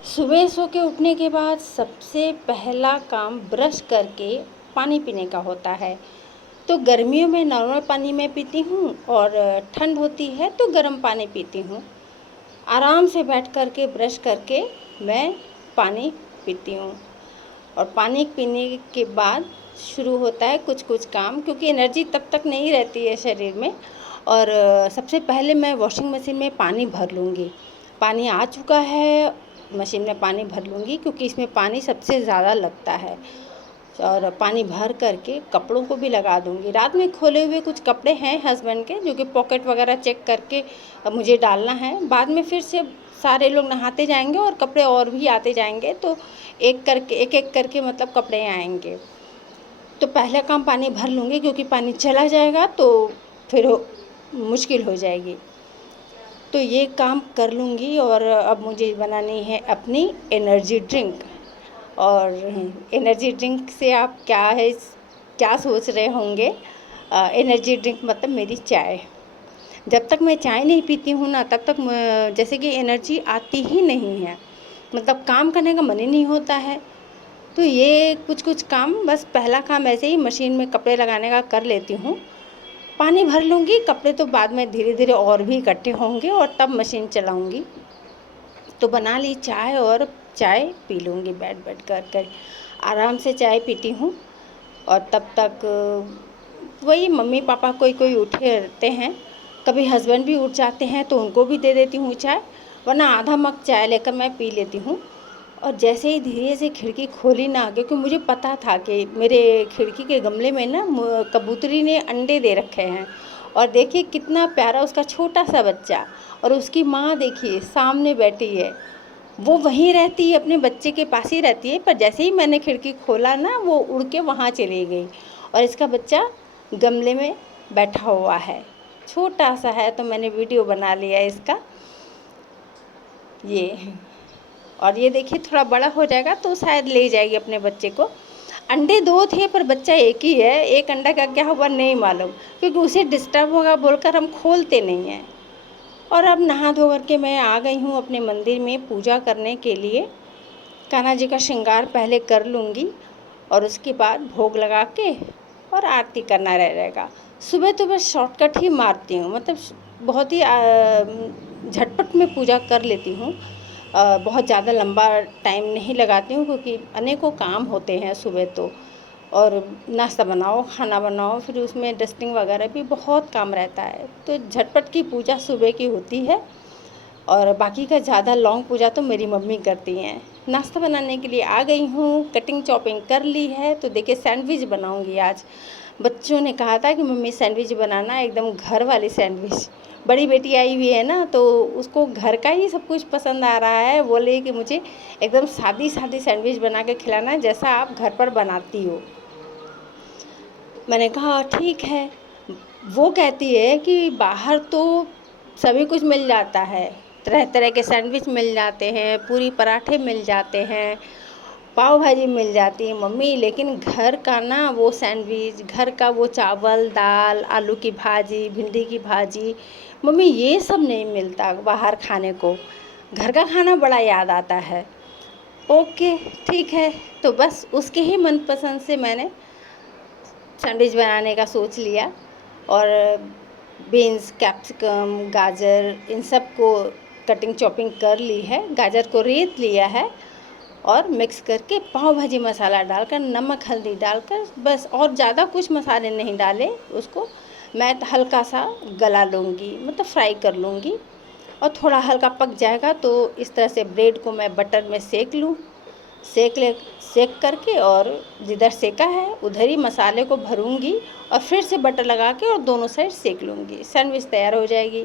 सुबह सो के उठने के बाद सबसे पहला काम ब्रश करके पानी पीने का होता है। तो गर्मियों में नॉर्मल पानी मैं पीती हूँ और ठंड होती है तो गर्म पानी पीती हूँ। आराम से बैठ कर के ब्रश करके मैं पानी पीती हूँ और पानी पीने के बाद शुरू होता है कुछ कुछ काम, क्योंकि एनर्जी तब तक नहीं रहती है शरीर में। और सबसे पहले मैं वॉशिंग मशीन में पानी भर लूँगी। पानी आ चुका है, मशीन में पानी भर लूँगी क्योंकि इसमें पानी सबसे ज़्यादा लगता है। और पानी भर करके कपड़ों को भी लगा दूँगी। रात में खोले हुए कुछ कपड़े हैं हस्बैंड के, जो कि पॉकेट वगैरह चेक करके मुझे डालना है। बाद में फिर से सारे लोग नहाते जाएंगे और कपड़े और भी आते जाएंगे, तो एक एक करके मतलब कपड़े आएंगे। तो पहला काम पानी भर लूँगी, क्योंकि पानी चला जाएगा तो फिर मुश्किल हो जाएगी। तो ये काम कर लूँगी। और अब मुझे बनानी है अपनी एनर्जी ड्रिंक। और एनर्जी ड्रिंक से आप क्या सोच रहे होंगे? एनर्जी ड्रिंक मतलब मेरी चाय। जब तक मैं चाय नहीं पीती हूँ ना, तब तक जैसे कि एनर्जी आती ही नहीं है, मतलब काम करने का मन ही नहीं होता है। तो ये कुछ कुछ काम, बस पहला काम ऐसे ही मशीन में कपड़े लगाने का कर लेती हूँ। पानी भर लूँगी, कपड़े तो बाद में धीरे धीरे और भी इकट्ठे होंगे और तब मशीन चलाऊँगी। तो बना ली चाय और चाय पी लूँगी बैठ बैठ कर आराम से चाय पीती हूँ। और तब तक वही मम्मी पापा कोई कोई उठे रहते हैं, कभी हस्बैंड भी उठ जाते हैं तो उनको भी दे देती हूँ चाय, वरना आधा मग चाय लेकर मैं पी लेती हूँ। और जैसे ही धीरे से खिड़की खोली ना, क्योंकि मुझे पता था कि मेरे खिड़की के गमले में ना कबूतरी ने अंडे दे रखे हैं। और देखिए कितना प्यारा उसका छोटा सा बच्चा, और उसकी माँ देखिए सामने बैठी है। वो वहीं रहती है, अपने बच्चे के पास ही रहती है, पर जैसे ही मैंने खिड़की खोला ना, वो उड़ के वहाँ चली गई। और इसका बच्चा गमले में बैठा हुआ है, छोटा सा है, तो मैंने वीडियो बना लिया इसका ये। और ये देखिए थोड़ा बड़ा हो जाएगा तो शायद ले जाएगी अपने बच्चे को। अंडे दो थे पर बच्चा एक ही है, एक अंडा का क्या हुआ नहीं मालूम, क्योंकि उसे डिस्टर्ब होगा बोलकर हम खोलते नहीं हैं। और अब नहा धो करके मैं आ गई हूँ अपने मंदिर में पूजा करने के लिए। कान्हा जी का श्रृंगार पहले कर लूँगी और उसके बाद भोग लगा के और आरती करना रहेगा। सुबह तो बस शॉर्टकट ही मारती हूँ, मतलब बहुत ही झटपट में पूजा कर लेती हूँ। बहुत ज़्यादा लंबा टाइम नहीं लगाती हूँ, क्योंकि अनेकों काम होते हैं सुबह तो। और नाश्ता बनाओ, खाना बनाओ, फिर उसमें डस्टिंग वगैरह भी बहुत काम रहता है। तो झटपट की पूजा सुबह की होती है, और बाकी का ज़्यादा लॉन्ग पूजा तो मेरी मम्मी करती हैं। नाश्ता बनाने के लिए आ गई हूँ, कटिंग चॉपिंग कर ली है। तो देखिए सैंडविच बनाऊँगी आज। बच्चों ने कहा था कि मम्मी सैंडविच बनाना, एकदम घर वाली सैंडविच। बड़ी बेटी आई हुई है ना, तो उसको घर का ही सब कुछ पसंद आ रहा है। बोले कि मुझे एकदम सादी सादी सैंडविच बना के खिलाना, जैसा आप घर पर बनाती हो। मैंने कहा ठीक है। वो कहती है कि बाहर तो सभी कुछ मिल जाता है, तरह तरह के सैंडविच मिल जाते हैं, पूरी पराठे मिल जाते हैं, पाव भाजी मिल जाती है मम्मी, लेकिन घर का ना वो सैंडविच, घर का वो चावल दाल, आलू की भाजी, भिंडी की भाजी, मम्मी ये सब नहीं मिलता बाहर खाने को। घर का खाना बड़ा याद आता है। ओके ठीक है। तो बस उसके ही मनपसंद से मैंने सैंडविच बनाने का सोच लिया। और बीन्स, कैप्सिकम, गाजर, इन सब को कटिंग चॉपिंग कर ली है। गाजर को रेत लिया है और मिक्स करके पाव भाजी मसाला डालकर, नमक हल्दी डालकर, बस और ज़्यादा कुछ मसाले नहीं डाले। उसको मैं हल्का सा गला लूँगी, मतलब फ्राई कर लूँगी। और थोड़ा हल्का पक जाएगा तो इस तरह से ब्रेड को मैं बटर में सेक लूँ। सेक करके, और जिधर सेका है उधर ही मसाले को भरूंगी और फिर से बटर लगा के और दोनों साइड सेक लूँगी। सैंडविच तैयार हो जाएगी।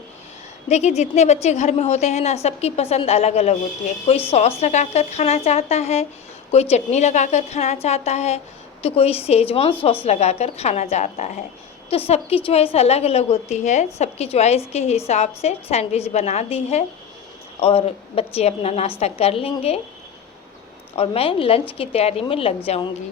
देखिए जितने बच्चे घर में होते हैं ना, सबकी पसंद अलग अलग होती है। कोई सॉस लगाकर खाना चाहता है, कोई चटनी लगाकर खाना चाहता है, तो कोई शेजवान सॉस लगाकर खाना चाहता है। तो सबकी चॉइस अलग अलग होती है। सबकी चॉइस के हिसाब से सैंडविच बना दी है और बच्चे अपना नाश्ता कर लेंगे और मैं लंच की तैयारी में लग जाऊंगी।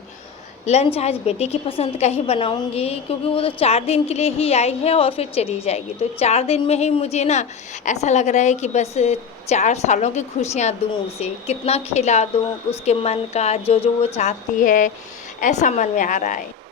लंच आज बेटी की पसंद का ही बनाऊँगी, क्योंकि वो तो 4 दिन के लिए ही आई है और फिर चली जाएगी। तो 4 दिन में ही मुझे ना ऐसा लग रहा है कि बस 4 सालों की खुशियाँ दूँ उसे, कितना खिला दूँ उसके मन का, जो-जो वो चाहती है, ऐसा मन में आ रहा है।